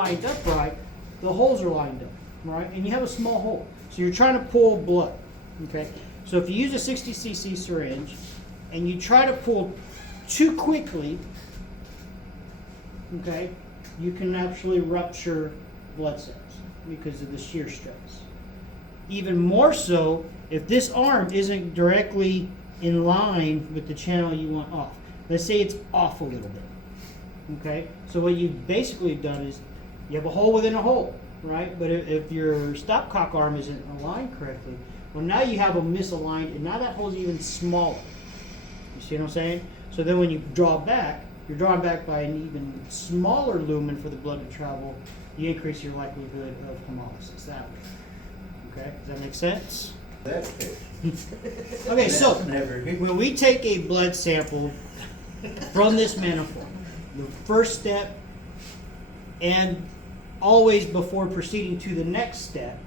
lined up right, the holes are lined up, right? And you have a small hole. So you're trying to pull blood, okay? So if you use a 60 cc syringe and you try to pull too quickly, okay, you can actually rupture blood cells because of the shear stress. Even more so if this arm isn't directly in line with the channel you want off. Let's say it's off a little bit, okay? So what you've basically done is you have a hole within a hole, right? But if your stopcock arm isn't aligned correctly, well, now you have them misaligned, and now that hole's even smaller. You see what I'm saying? So then when you draw back, you're drawing back by an even smaller lumen for the blood to travel. You increase your likelihood of hemolysis that way. Okay, does that make sense? That's it. Okay, so Never. when we take a blood sample from this manifold, the first step, and always before proceeding to the next step,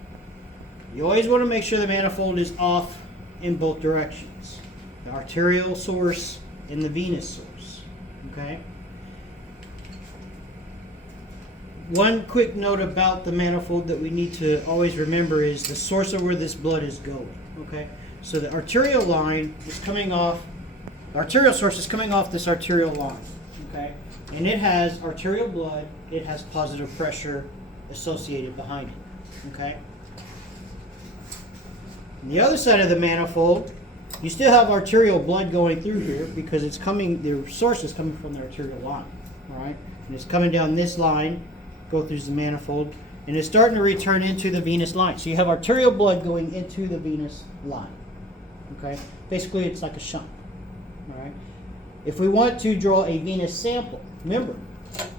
you always want to make sure the manifold is off in both directions, the arterial source and the venous source. Okay. One quick note about the manifold that we need to always remember is the source of where this blood is going. Okay, so the arterial line is coming off, the arterial source is coming off this arterial line. Okay, and it has arterial blood, it has positive pressure associated behind it. Okay, on the other side of the manifold, you still have arterial blood going through here because it's coming, the source is coming from the arterial line. All right, and it's coming down this line, go through the manifold, and it's starting to return into the venous line. So you have arterial blood going into the venous line. Okay, basically it's like a shunt. All right, if we want to draw a venous sample, remember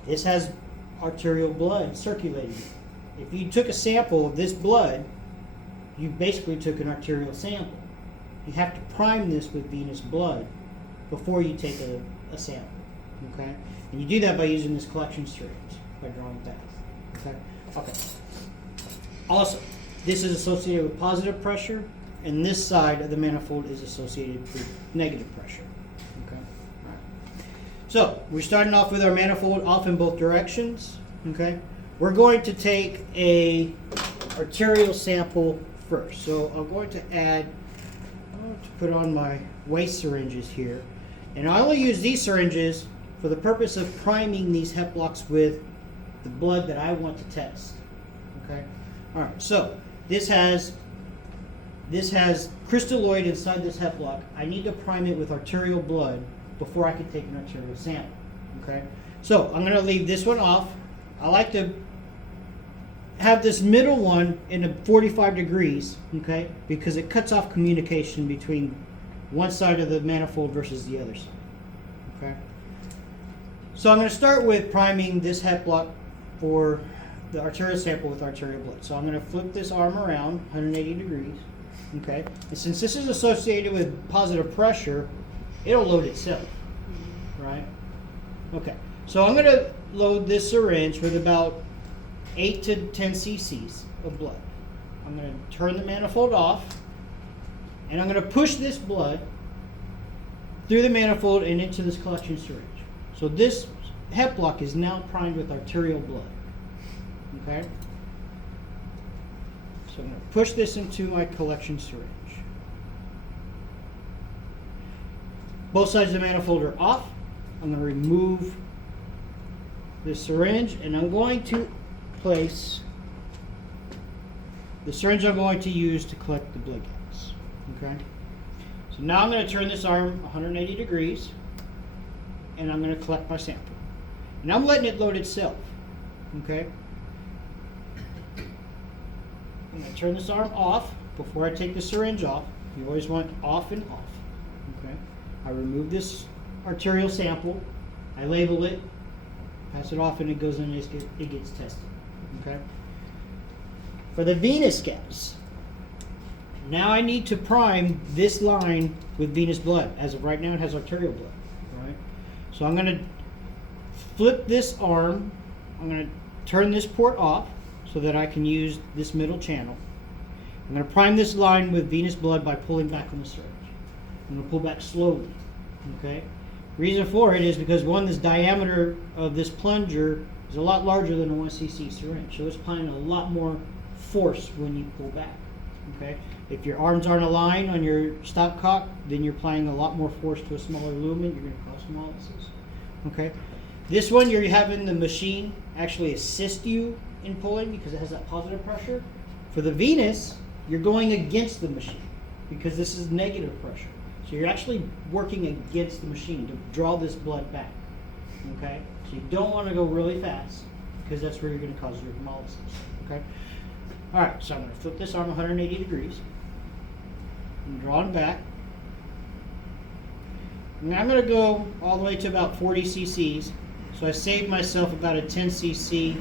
this has arterial blood circulating. If you took a sample of this blood, you basically took an arterial sample. You have to prime this with venous blood before you take a sample. Okay, and you do that by using this collection syringe, by drawing back. Okay. Okay. Also, this is associated with positive pressure, and this side of the manifold is associated with negative pressure. Okay. All right. So we're starting off with our manifold off in both directions. Okay. We're going to take a arterial sample first. So I'm going to put on my waste syringes here, and I only use these syringes for the purpose of priming these heplocks with the blood that I want to test. Okay. All right. So this has crystalloid inside this heplock. I need to prime it with arterial blood before I can take an arterial sample. Okay. So I'm going to leave this one off. I like to have this middle one in a 45 degrees. Okay, because it cuts off communication between one side of the manifold versus the other side. Okay. So I'm going to start with priming this heplock for the arterial sample with arterial blood. So I'm going to flip this arm around 180 degrees. Okay, and since this is associated with positive pressure, it'll load itself, right? Okay, so I'm going to load this syringe with about 8 to 10 cc's of blood. I'm going to turn the manifold off, and I'm going to push this blood through the manifold and into this collection syringe. So this heplock is now primed with arterial blood. Okay? So I'm going to push this into my collection syringe. Both sides of the manifold are off. I'm going to remove the syringe, and I'm going to place the syringe I'm going to use to collect the blood gas. Okay? So now I'm going to turn this arm 180 degrees, and I'm going to collect my sample. And I'm letting it load itself. Okay? I'm going to turn this arm off before I take the syringe off. You always want off and off. Okay? I remove this arterial sample. I label it, pass it off, and it goes in and it gets tested. Okay? For the venous gas, now I need to prime this line with venous blood. As of right now, it has arterial blood. Right? So I'm going to flip this arm. I'm going to turn this port off so that I can use this middle channel. I'm going to prime this line with venous blood by pulling back on the syringe. I'm going to pull back slowly. Okay? Reason for it is because one, this diameter of this plunger is a lot larger than a 1 cc syringe, so it's applying a lot more force when you pull back. Okay, if your arms aren't aligned on your stopcock, then you're applying a lot more force to a smaller lumen. You're going to cause hemolysis. Okay, this one you're having the machine actually assist you in pulling because it has that positive pressure. For the venous, you're going against the machine because this is negative pressure. So you're actually working against the machine to draw this blood back. Okay, so you don't want to go really fast because that's where you're going to cause your hemolysis. Okay. All right, so I'm going to flip this arm 180 degrees and draw it back. And I'm going to go all the way to about 40 cc's. So I saved myself about a 10 cc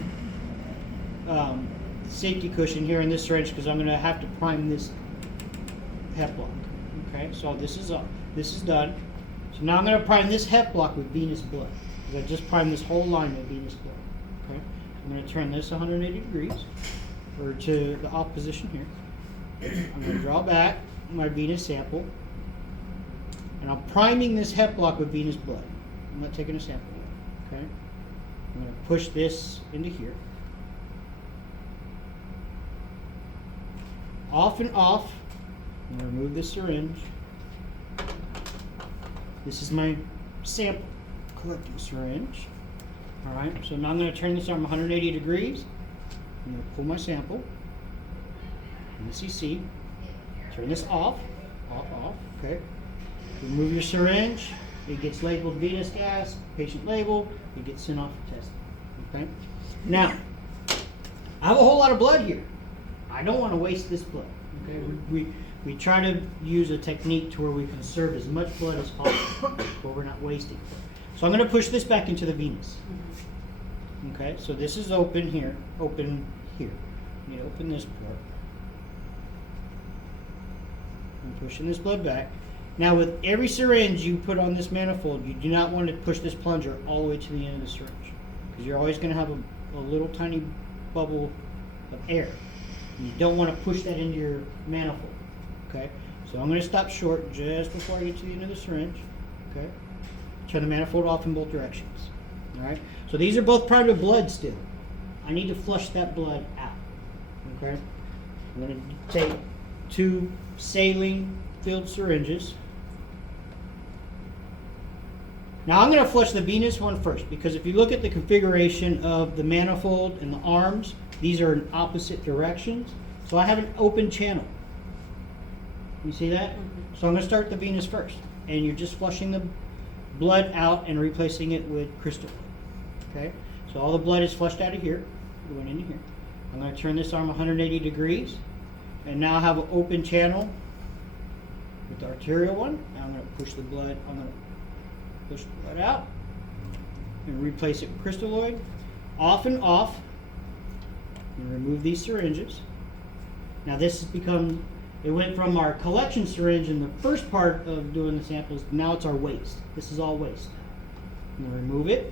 safety cushion here in this syringe because I'm going to have to prime this heplock. Okay, so this is done. So now I'm going to prime this heplock with venous blood. Because I just primed this whole line with venous blood. Okay, I'm going to turn this 180 degrees. Or to the off position here. I'm going to draw back my venous sample, and I'm priming this heplock with venous blood. I'm not taking a sample yet. Okay, I'm going to push this into here. Off and off. I'm going to remove this syringe. This is my sample collecting syringe. All right, so now I'm going to turn this arm 180 degrees. I'm going to pull my sample, cc, turn this off, okay. Remove your syringe, it gets labeled venous gas, patient label, it gets sent off for testing, okay. Now, I have a whole lot of blood here. I don't want to waste this blood, okay. We try to use a technique to where we conserve as much blood as possible, where we're not wasting it. So I'm going to push this back into the venous. Okay, so this is open here, open here. You open this part. I'm pushing this blood back. Now with every syringe you put on this manifold, you do not want to push this plunger all the way to the end of the syringe. Because you're always going to have a little tiny bubble of air. And you don't want to push that into your manifold. Okay, so I'm going to stop short just before I get to the end of the syringe. Okay, turn the manifold off in both directions. Alright, so these are both primed with blood still. I need to flush that blood out. Okay, I'm going to take 2 saline filled syringes. Now I'm going to flush the venous one first because if you look at the configuration of the manifold and the arms, these are in opposite directions. So I have an open channel. You see that? So I'm going to start the venous first. And you're just flushing the blood out and replacing it with crystal. Okay, so all the blood is flushed out of here, going into here. I'm going to turn this arm 180 degrees, and now I have an open channel with the arterial one. Now I'm going to push the blood. I'm going to push the blood out and replace it with crystalloid. Off and off. And remove these syringes. Now this has become. It went from our collection syringe in the first part of doing the samples. Now it's our waste. This is all waste. I'm going to remove it.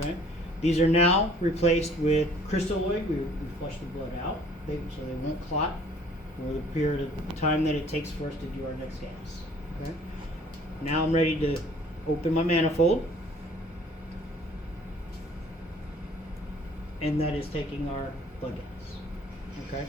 Okay. These are now replaced with crystalloid. We flush the blood out so they won't clot for the period of time that it takes for us to do our next gas. Okay. Now I'm ready to open my manifold. And that is taking our blood gas. Okay.